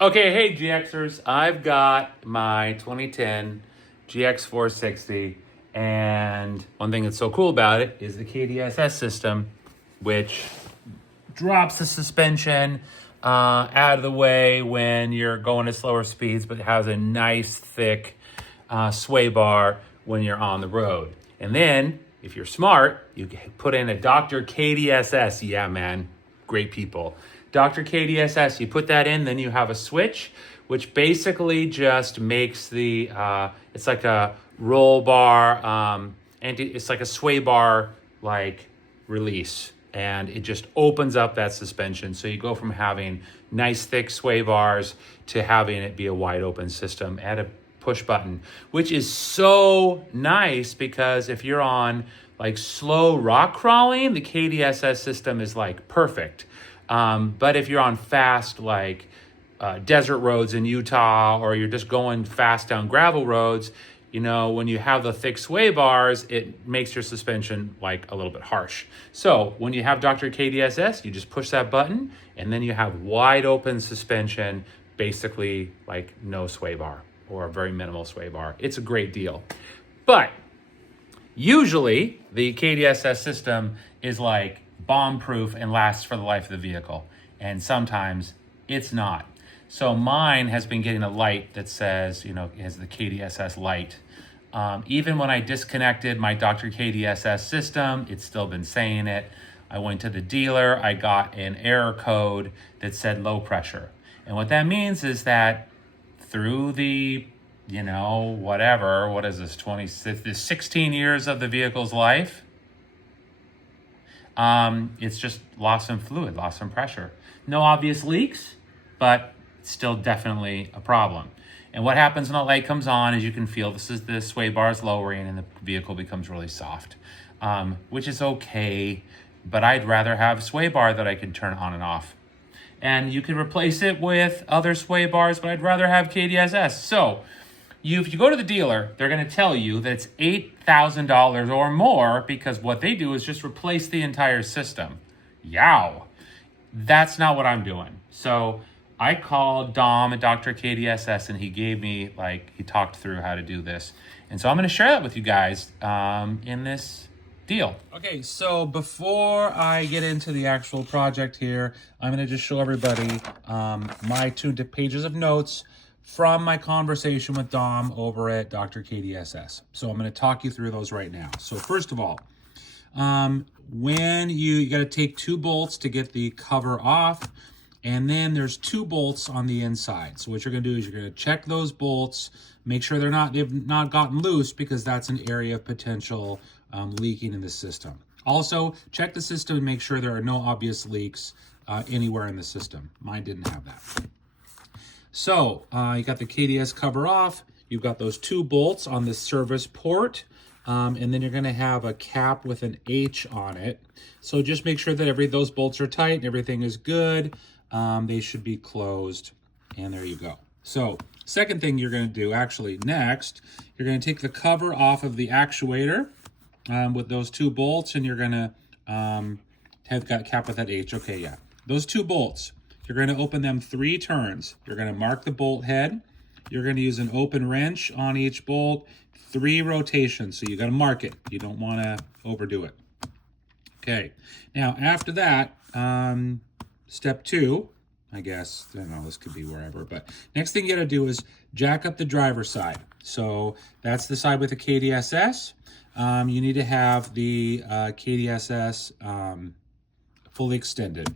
Okay, hey GXers, I've got my 2010 GX460, and one thing that's so cool about it is the KDSS system, which drops the suspension out of the way when you're going at slower speeds, but it has a nice thick sway bar when you're on the road. And then, if you're smart, you put in a Dr. KDSS. Yeah, man, great people. Dr. KDSS, you put that in, then you have a switch, which basically just makes it's like a roll bar, it's like a sway bar like release, and it just opens up that suspension. So you go from having nice thick sway bars to having it be a wide open system at a push button, which is so nice because if you're on like slow rock crawling, the KDSS system is like perfect. But if you're on fast, like desert roads in Utah, or you're just going fast down gravel roads, when you have the thick sway bars, it makes your suspension like a little bit harsh. So when you have Dr. KDSS, you just push that button and then you have wide open suspension, basically like no sway bar or a very minimal sway bar. It's a great deal. But usually the KDSS system is like bomb-proof and lasts for the life of the vehicle. And sometimes it's not. So mine has been getting a light that says, it has the KDSS light. Even when I disconnected my Dr. KDSS system, it's still been saying it. I went to the dealer, I got an error code that said low pressure. And what that means is that through the, what is this, 16 years of the vehicle's life, it's just lost some fluid, lost some pressure. No obvious leaks, but still definitely a problem. And what happens when the light comes on is you can feel the sway bar is lowering and the vehicle becomes really soft, which is okay, but I'd rather have sway bar that I can turn on and off. And you can replace it with other sway bars, but I'd rather have KDSS. So if you go to the dealer, they're going to tell you that it's $8,000 or more because what they do is just replace the entire system. Yow. That's not what I'm doing. So I called Dom at Dr. KDSS and he gave me, he talked through how to do this. And so I'm going to share that with you guys in this deal. Okay, so before I get into the actual project here, I'm going to just show everybody my 2 pages of notes from my conversation with Dom over at Dr. KDSS. So I'm going to talk you through those right now. So first of all, when you got to take 2 bolts to get the cover off, and then there's 2 bolts on the inside. So what you're going to do is you're going to check those bolts, make sure they've not gotten loose, because that's an area of potential leaking in the system. Also, check the system and make sure there are no obvious leaks anywhere in the system. Mine didn't have that. So you got the KDS cover off. You've got those 2 bolts on the service port. And then you're going to have a cap with an H on it. So just make sure that those bolts are tight and everything is good. They should be closed. And there you go. So second thing you're going to do, next, you're going to take the cover off of the actuator with those 2 bolts, and you're going to have got cap with that H. Okay, yeah. Those 2 bolts, you're going to open them 3 turns. You're going to mark the bolt head. You're going to use an open wrench on each bolt, 3 rotations. So you got to mark it. You don't want to overdo it. Okay. Now, after that, step 2, I guess, I don't know, this could be wherever, but next thing you got to do is jack up the driver's side. So that's the side with the KDSS. You need to have the KDSS fully extended.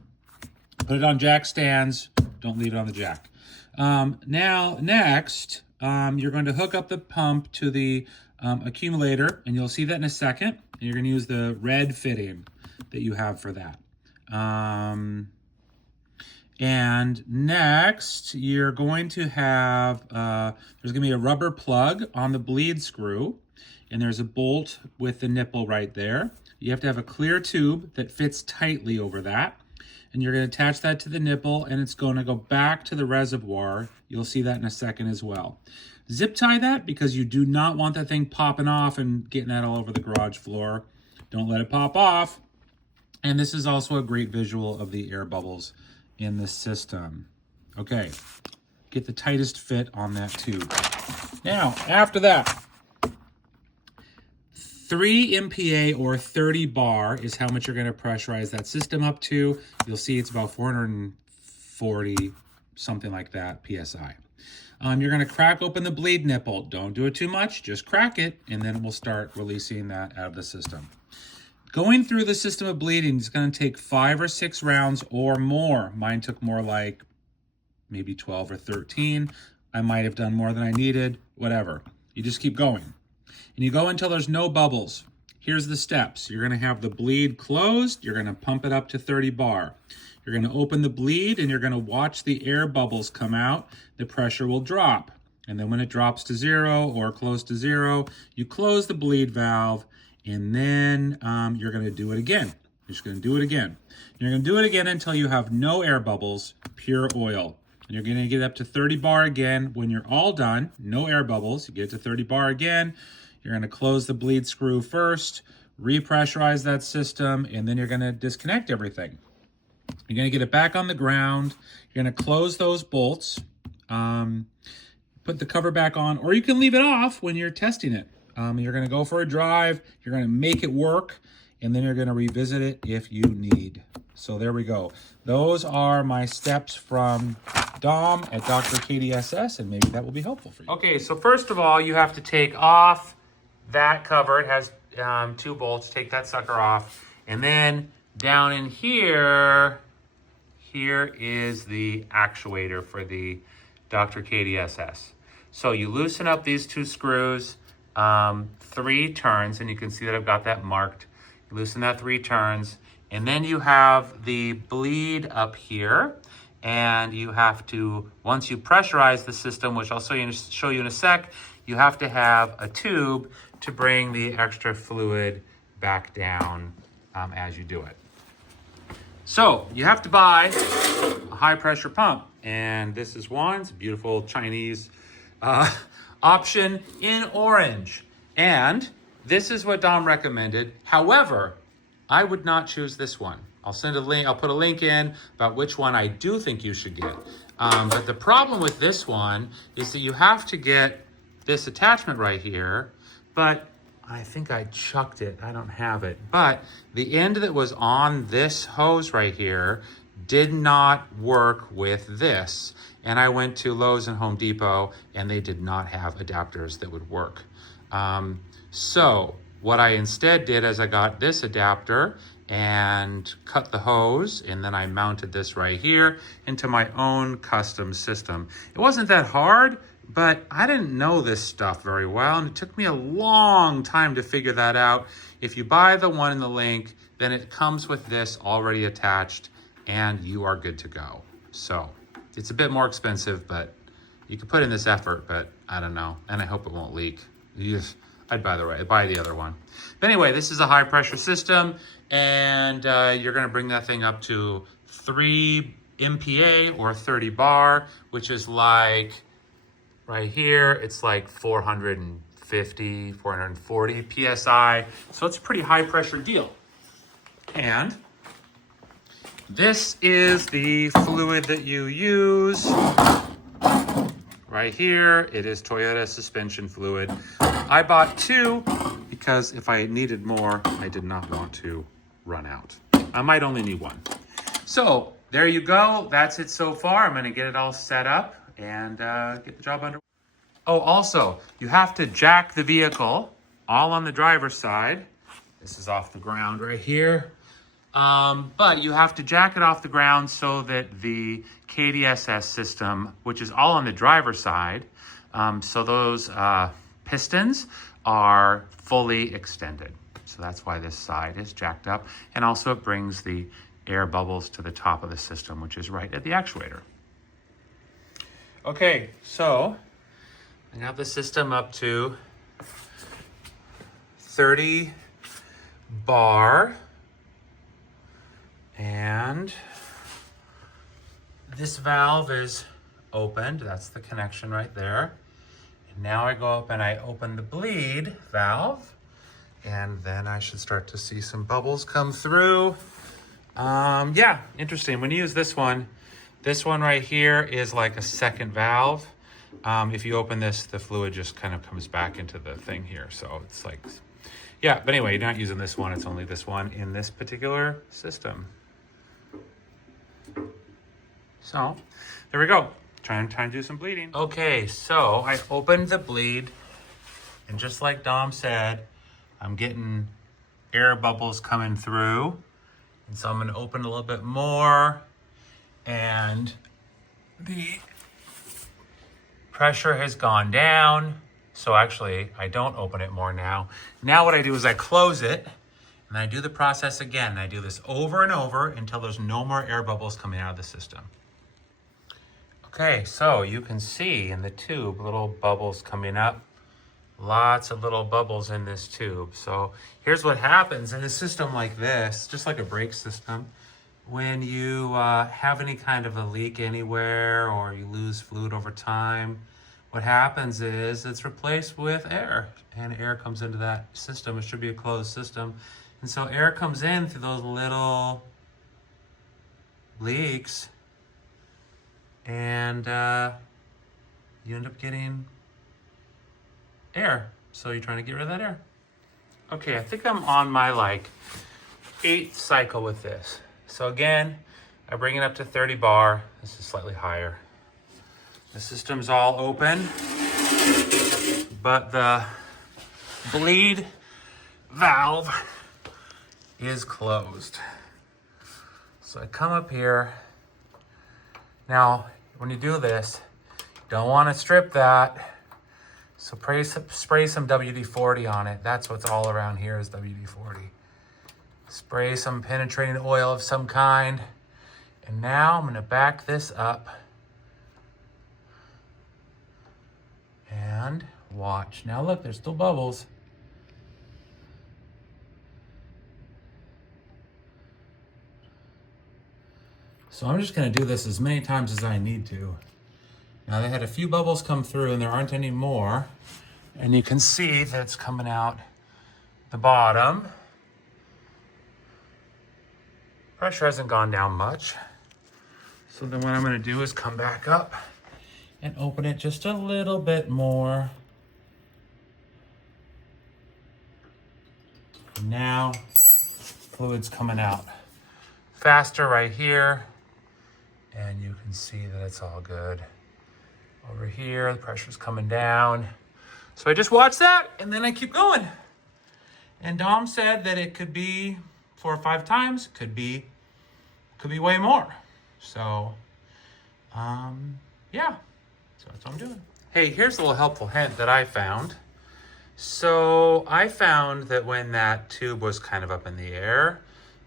Put it on jack stands. Don't leave it on the jack. Now, next, you're going to hook up the pump to the accumulator, and you'll see that in a second. And you're going to use the red fitting that you have for that. And next, you're going to have, there's going to be a rubber plug on the bleed screw, and there's a bolt with the nipple right there. You have to have a clear tube that fits tightly over that. And you're going to attach that to the nipple, and it's going to go back to the reservoir. You'll see that in a second as well. Zip tie that because you do not want that thing popping off and getting that all over the garage floor. Don't let it pop off. And this is also a great visual of the air bubbles in the system. Okay, get the tightest fit on that tube. Now, after that, 3 MPa or 30 bar is how much you're going to pressurize that system up to. You'll see it's about 440, something like that, PSI. You're going to crack open the bleed nipple. Don't do it too much, just crack it, and then we'll start releasing that out of the system. Going through the system of bleeding is going to take 5 or 6 rounds or more. Mine took more like maybe 12 or 13. I might have done more than I needed, whatever. You just keep going. And you go until there's no bubbles. Here's the steps. You're going to have the bleed closed. You're going to pump it up to 30 bar. You're going to open the bleed and you're going to watch the air bubbles come out. The pressure will drop. And then when it drops to 0 or close to 0, you close the bleed valve, and then you're going to do it again. You're just going to do it again. You're going to do it again until you have no air bubbles, pure oil. And you're going to get up to 30 bar again. When you're all done, no air bubbles, you get to 30 bar again. You're going to close the bleed screw first, repressurize that system, and then you're going to disconnect everything. You're going to get it back on the ground. You're going to close those bolts, put the cover back on, or you can leave it off when you're testing it. You're going to go for a drive. You're going to make it work, and then you're going to revisit it if you need. So there we go. Those are my steps from Dom at Dr. KDSS, and maybe that will be helpful for you. Okay, so first of all, you have to take off that cover. It has 2 bolts. Take that sucker off. And then down in here is the actuator for the Dr. KDSS. So you loosen up these 2 screws, 3 turns, and you can see that I've got that marked. You loosen that 3 turns, and then you have the bleed up here, and you have to, once you pressurize the system, which I'll show you in a sec, you have to have a tube to bring the extra fluid back down as you do it. So you have to buy a high pressure pump, and this is one. It's a beautiful Chinese option in orange. And this is what Dom recommended. However, I would not choose this one. I'll send a link, I'll put a link in about which one I do think you should get. But the problem with this one is that you have to get this attachment right here, but I think I chucked it. I don't have it. But the end that was on this hose right here did not work with this. And I went to Lowe's and Home Depot, and they did not have adapters that would work. So what I instead did is I got this adapter and cut the hose, and then I mounted this right here into my own custom system. It wasn't that hard, but I didn't know this stuff very well, and it took me a long time to figure that out. If you buy the one in the link, then it comes with this already attached, and you are good to go. So it's a bit more expensive, but you can put in this effort, but I don't know, and I hope it won't leak. I'd buy the other one. But anyway, this is a high pressure system, and you're gonna bring that thing up to 3 MPa or 30 bar, which is like, right here, it's like 450, 440 PSI. So it's a pretty high pressure deal. And this is the fluid that you use. Right here, it is Toyota suspension fluid. I bought 2 because if I needed more, I did not want to run out. I might only need 1. So there you go. That's it so far. I'm gonna get it all set up and get the job underway. Oh, also, you have to jack the vehicle all on the driver's side. This is off the ground right here. But you have to jack it off the ground so that the KDSS system, which is all on the driver's side, so those pistons are fully extended. So that's why this side is jacked up. And also it brings the air bubbles to the top of the system, which is right at the actuator. Okay, so I have the system up to 30 bar, and this valve is opened. That's the connection right there. And now I go up and I open the bleed valve, and then I should start to see some bubbles come through. Yeah, interesting. When you use this one, This one right here is like a second valve. If you open this, the fluid just kind of comes back into the thing here. So it's like, yeah, but anyway, you're not using this one. It's only this one in this particular system. So there we go. Trying to do some bleeding. Okay, so I opened the bleed, and just like Dom said, I'm getting air bubbles coming through. And so I'm gonna open a little bit more, and the pressure has gone down. So actually, I don't open it more now. Now what I do is I close it, and I do the process again. I do this over and over until there's no more air bubbles coming out of the system. Okay, so you can see in the tube, little bubbles coming up. Lots of little bubbles in this tube. So here's what happens in a system like this, just like a brake system. When you have any kind of a leak anywhere or you lose fluid over time, what happens is it's replaced with air, and air comes into that system. It should be a closed system. And so air comes in through those little leaks, and you end up getting air. So you're trying to get rid of that air. Okay, I think I'm on my like 8th cycle with this. So again, I bring it up to 30 bar. This is slightly higher. The system's all open, but the bleed valve is closed. So I come up here. Now, when you do this, you don't want to strip that. So spray some WD-40 on it. That's what's all around here is WD-40. Spray some penetrating oil of some kind. And now I'm gonna back this up and watch. Now look, there's still bubbles. So I'm just gonna do this as many times as I need to. Now they had a few bubbles come through and there aren't any more. And you can see that it's coming out the bottom. Pressure hasn't gone down much. So then what I'm gonna do is come back up and open it just a little bit more. And now, fluid's coming out faster right here. And you can see that it's all good. Over here, the pressure's coming down. So I just watch that and then I keep going. And Dom said that it could be 4 or 5 times, could be way more. So, yeah, so that's what I'm doing. Hey, here's a little helpful hint that I found. So I found that when that tube was kind of up in the air,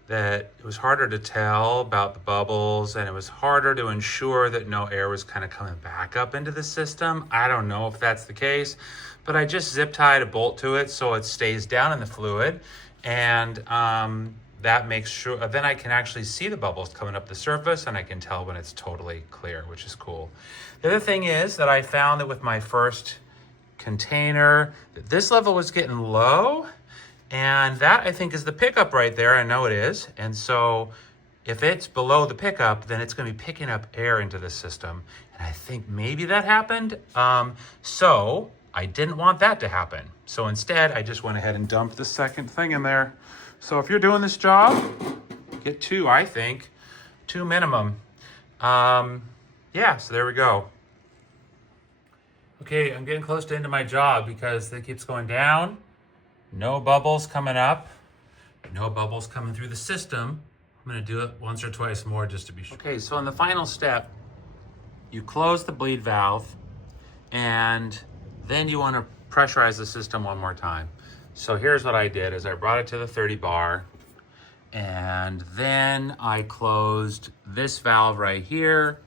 that it was harder to tell about the bubbles, and it was harder to ensure that no air was kind of coming back up into the system. I don't know if that's the case, but I just zip tied a bolt to it so it stays down in the fluid, and that makes sure, then I can actually see the bubbles coming up the surface, and I can tell when it's totally clear, which is cool. The other thing is that I found that with my first container, that this level was getting low, and that I think is the pickup right there. I know it is. And so if it's below the pickup, then it's gonna be picking up air into the system. And I think maybe that happened. So I didn't want that to happen. So instead, I just went ahead and dumped the second thing in there. So if you're doing this job, get 2, I think, 2 minimum. Yeah, so there we go. Okay, I'm getting close to the end of my job because it keeps going down. No bubbles coming up. No bubbles coming through the system. I'm gonna do it once or twice more just to be sure. Okay, so in the final step, you close the bleed valve and then you wanna pressurize the system one more time. So here's what I did is I brought it to the 30 bar, and then I closed this valve right here.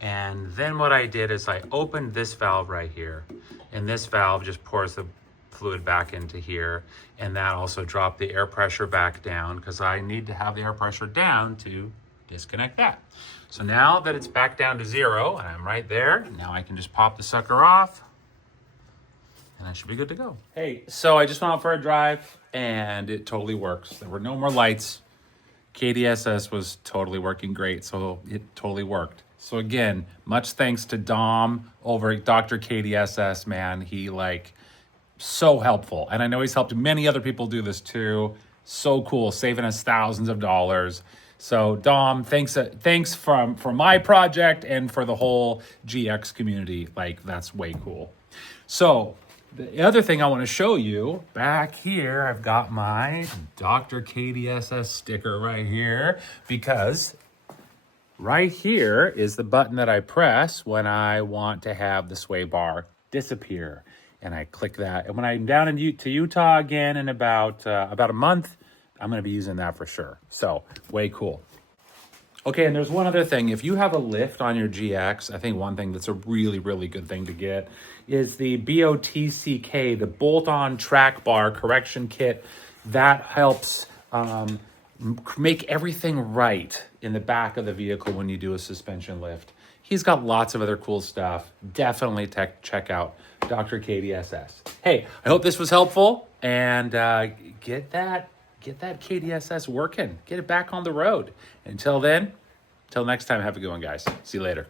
And then what I did is I opened this valve right here, and this valve just pours the fluid back into here, and that also dropped the air pressure back down because I need to have the air pressure down to disconnect that. So now that it's back down to 0 and I'm right there, now I can just pop the sucker off and I should be good to go. Hey, so I just went out for a drive and it totally works. There were no more lights. KDSS was totally working great, so it totally worked. So again, much thanks to Dom over at Dr. KDSS, man. He like so helpful. And I know he's helped many other people do this too. So cool, saving us thousands of dollars. So Dom, thanks for my project and for the whole GX community. Like that's way cool. So the other thing I want to show you back here, I've got my Dr. KDSS sticker right here because right here is the button that I press when I want to have the sway bar disappear. And I click that. And when I'm down to Utah again in about a month, I'm going to be using that for sure. So way cool. Okay, and there's one other thing. If you have a lift on your GX, I think one thing that's a really, really good thing to get is the BOTCK, the bolt-on track bar correction kit. That helps make everything right in the back of the vehicle when you do a suspension lift. He's got lots of other cool stuff. Definitely check out Dr. KDSS. Hey, I hope this was helpful, and get that KDSS working. Get it back on the road. Until then, till next time, have a good one, guys. See you later.